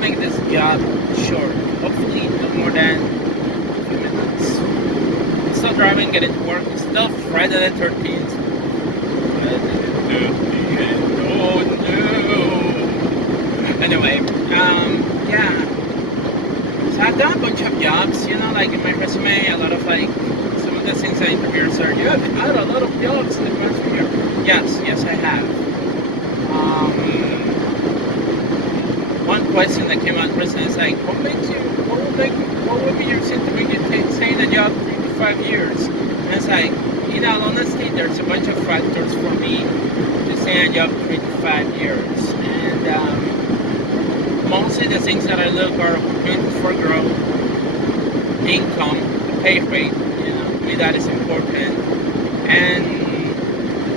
make this job short. Hopefully, no more than 2 minutes. I'm still driving, getting to work. It's still Friday the 13th. Oh no! Anyway, yeah. So I've done a bunch of jobs, like in my resume, a lot of some of the things that interviewers are, you have had a lot of jobs in the past year. Yes, I have. One question that came out recently is like, what would be your reason to make you stay in the job 3 to 5 years? And it's like, in all honesty, there's a bunch of factors for me to stay in a job 3 to 5 years. And mostly the things that I look are opportunities for growth, income, pay rate, to me that is important. And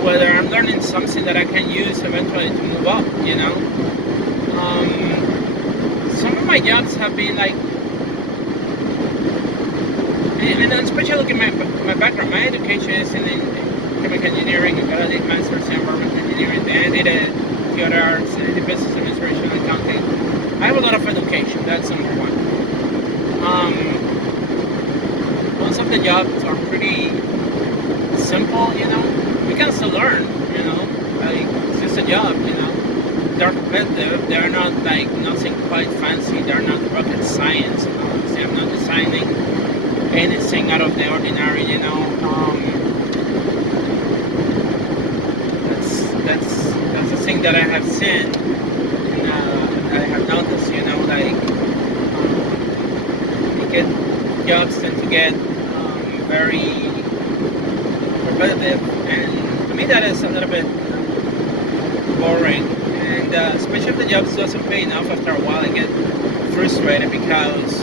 whether I'm learning something that I can use eventually to move up, some of my jobs have been like, and especially looking at my background, my education is in chemical engineering. I did master's in environmental engineering, then I did a theater arts, I did business administration and accounting. I have a lot of education, that's number one. Most of the jobs are pretty simple, we can still learn, like it's just a job, they're repetitive, they're not like nothing quite fancy, they're not rocket science, I'm not designing anything out of the ordinary, that's the thing that I have seen, and I have noticed, you get jobs tend to get very repetitive, and to me that is a little bit boring, and especially if the job doesn't pay enough after a while I get frustrated because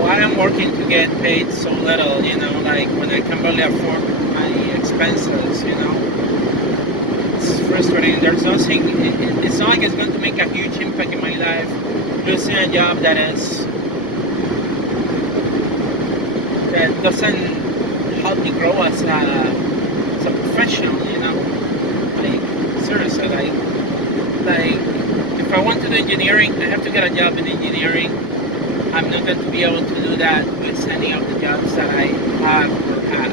why I'm working to get paid so little, like when I can barely afford my expenses, it's frustrating. There's nothing, it's not like it's going to make a huge impact in my life losing a job that doesn't help me grow as a professional, like seriously, like if I want to do engineering, I have to get a job in engineering. I'm not going to be able to do that with any of the jobs that I have or have.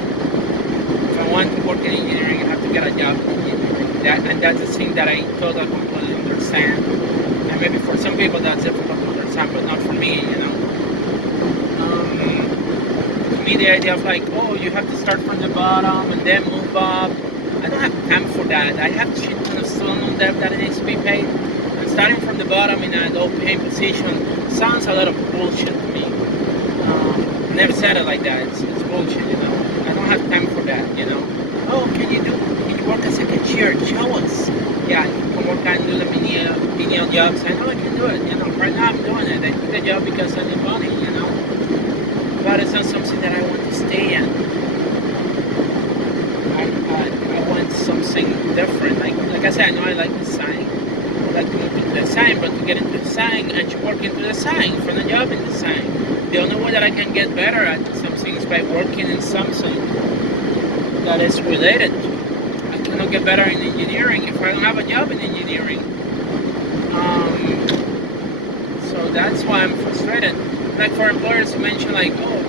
If I want to work in engineering, I have to get a job in engineering. And that's the thing that I totally completely understand. And maybe for some people that's difficult to understand, but not for me, To me, the idea of like, oh, you have to start from the bottom and then move up. I don't have time for that. I have shit ton of student loan debt that needs to be paid. And starting from the bottom in a low-paying position sounds a lot of bullshit to me. I never said it like that. It's bullshit, I don't have time for that, Oh, can you work as a cashier? Show us. Yeah, you can work and do the menial jobs. I know I can do it, Right now I'm doing it. I took the job because I need money, But it's not something that I want to stay in. I want something different. Like I said, I know I like design. I like to move into design, but to get into design, I should work into design, find a job in design. The only way that I can get better at something is by working in something that is related to. I cannot get better in engineering if I don't have a job in engineering. So that's why I'm frustrated. Like for employers who mention like, oh,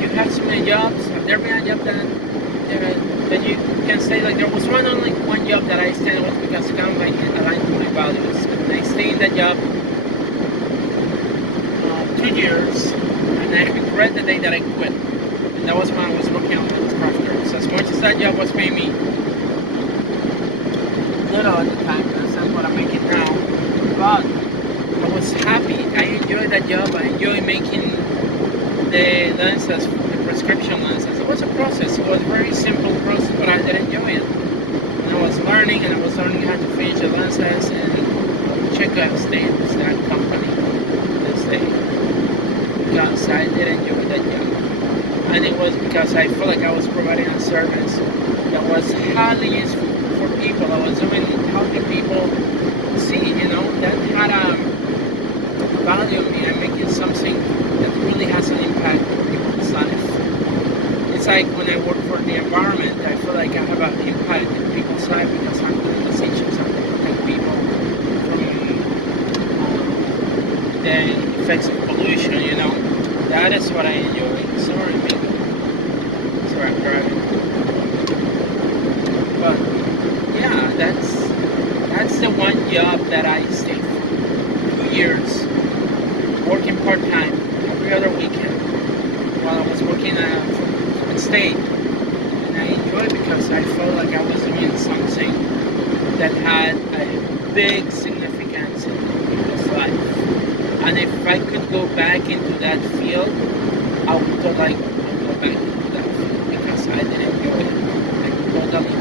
you have so many jobs, have there been a job that you can say, like there was only one job that I stayed with because it kind of like aligned to my values. And I stayed in that job 2 years, and I regret the day that I quit. And that was when I was working on those crafters. So as much as that job was paying me little at the time, that's not what I'm making now. But I was happy. I enjoyed that job. I enjoyed making the lenses, the prescription lenses. It was a process. It was a very simple process, but I did enjoy it. And I was learning, and I was learning how to finish the lenses and check out stamps, that company, this day. Because I did enjoy that job. And it was because I felt like I was providing a service that was highly useful for people. I was doing helping people see, that had a value in me. I'm making something that really has an impact on people's life. It's like when I work for the environment, I feel like I have an impact in people's life because I'm doing decisions, I'm protecting people from the effects of pollution, you know. That is what I enjoy. Sorry, amigo. Sorry, I'm driving. But yeah, that's the one job that I stayed for 2 years, working part time every other weekend while I was working at state, and I enjoyed it because I felt like I was doing something that had a big significance in people's life. And if I could go back into that field, I would totally go back into that field because I did enjoy it. I totally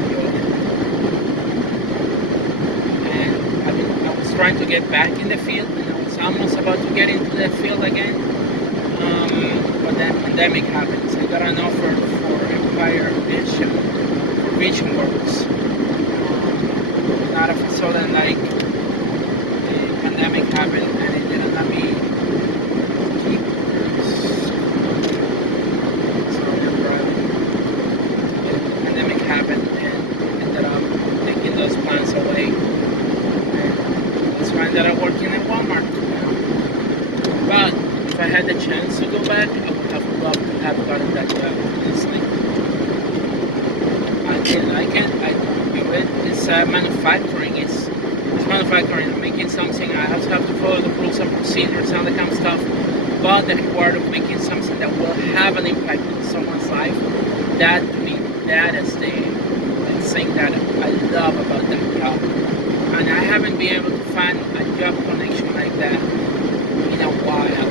enjoyed it. And I was trying to get back in the field, and I was almost about to get into the field again. But then pandemic happens. I got an offer for Empire Vision, for Vision Works. Out of a sudden, like, the pandemic happened, and it didn't let me keep. Sorry, I'm driving. The pandemic happened, and ended up taking those plans away. And that's why I ended up working at Walmart. But if I had the chance to go back, I would have loved to have gotten that job, honestly. I didn't like it. I don't do it. It's manufacturing. It's manufacturing. I'm making something. I also have to follow the rules and procedures and all that kind of stuff. But the reward of making something that will have an impact on someone's life, that to me, that is the thing that I love about that job. And I haven't been able to find a job connection like that in a while.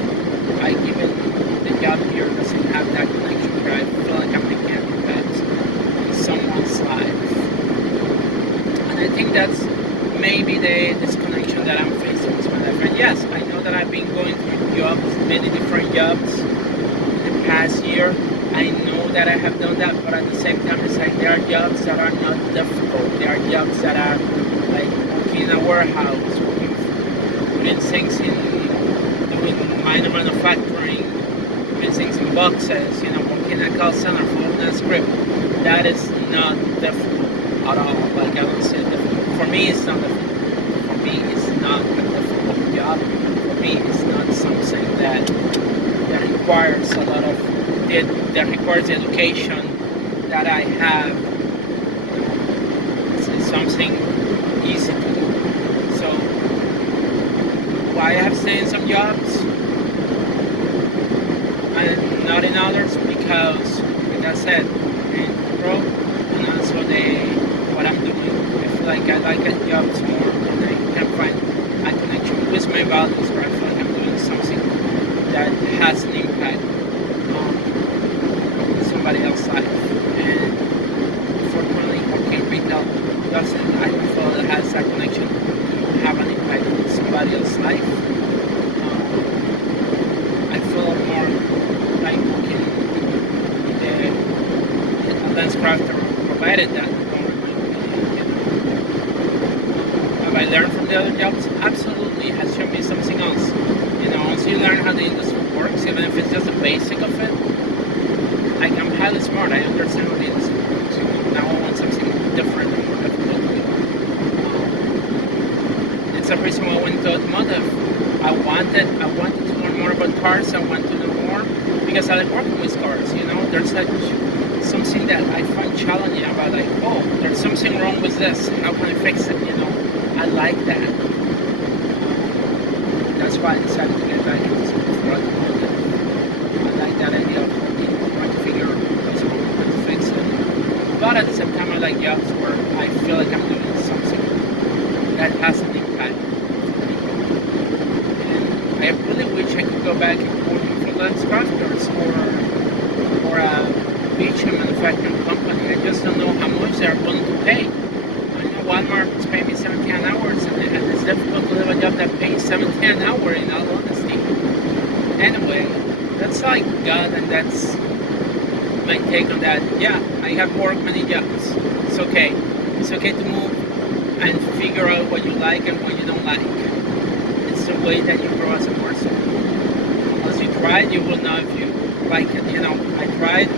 I even the job here doesn't have that connection where I feel like I'm making an impact in someone's life. And I think that's maybe the disconnection that I'm facing with my life. And yes, I know that I've been going through jobs, many different jobs in the past year. I know that I have done that, but at the same time, it's like there are jobs that are not difficult. There are jobs that are like working in a warehouse, putting things in, doing minor manufacturing, putting things in boxes, you know, working at a call center, following a script. That is not difficult at all. Like, I don't say difficult. For me, it's not difficult. For me, it's not a difficult job. For me, it's not something that requires a lot of that requires the education that I have. It's something easy to do. So why I have stayed in some jobs and not in others? Because, like I said, in pro, and also what I'm doing. I feel like I like a job more, and I can find a connection with my values, where I feel like I'm doing something that has an impact on somebody else's life. And unfortunately, working retail doesn't. I don't feel it has that connection to have an impact on somebody else's life. I feel more like working the lens crafter provided that. Have I learned from the other jobs? Absolutely, it has shown me something else. You know, once you learn how the industry works, even if it's just the basic of it, like, I'm highly smart. I understand how the industry works. You know, now I want something different and more difficult to do. It's a reason why I went into automotive. I wanted to learn more about cars. I wanted to know more because I like working with cars. You know, there's like something that I find challenging about, like, oh, there's something wrong with this. How can I fix it? You know, I like that. That's why I decided to get back into school for automotive. I like that idea of trying to figure out what's wrong and to fix it. But at the same time, I like jobs where I feel like I'm doing something that has an impact. And I really wish I could go back and working for lens crafters or a feature manufacturing company. I just don't know how much they're willing to pay. I know Walmart is paying me 17 an hour, and it's difficult to live a job that pays 17 an hour, in all honesty. Anyway, that's like God, and that's my take on that. Yeah, I have worked many jobs. It's okay. It's okay to move and figure out what you like and what you don't like. It's the way that you grow as a person. Once you try it, you will know if you like it. You know, I tried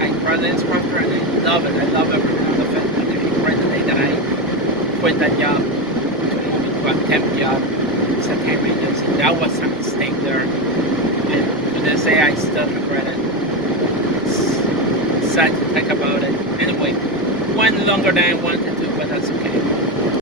Lens Crafter, and I love it. I love every minute of it. But if you try the day that I quit that job to move into a temp job, it's a that was a mistake there. And to this day, I still regret it. It's sad to think about it. Anyway, went longer than I wanted to, but that's okay.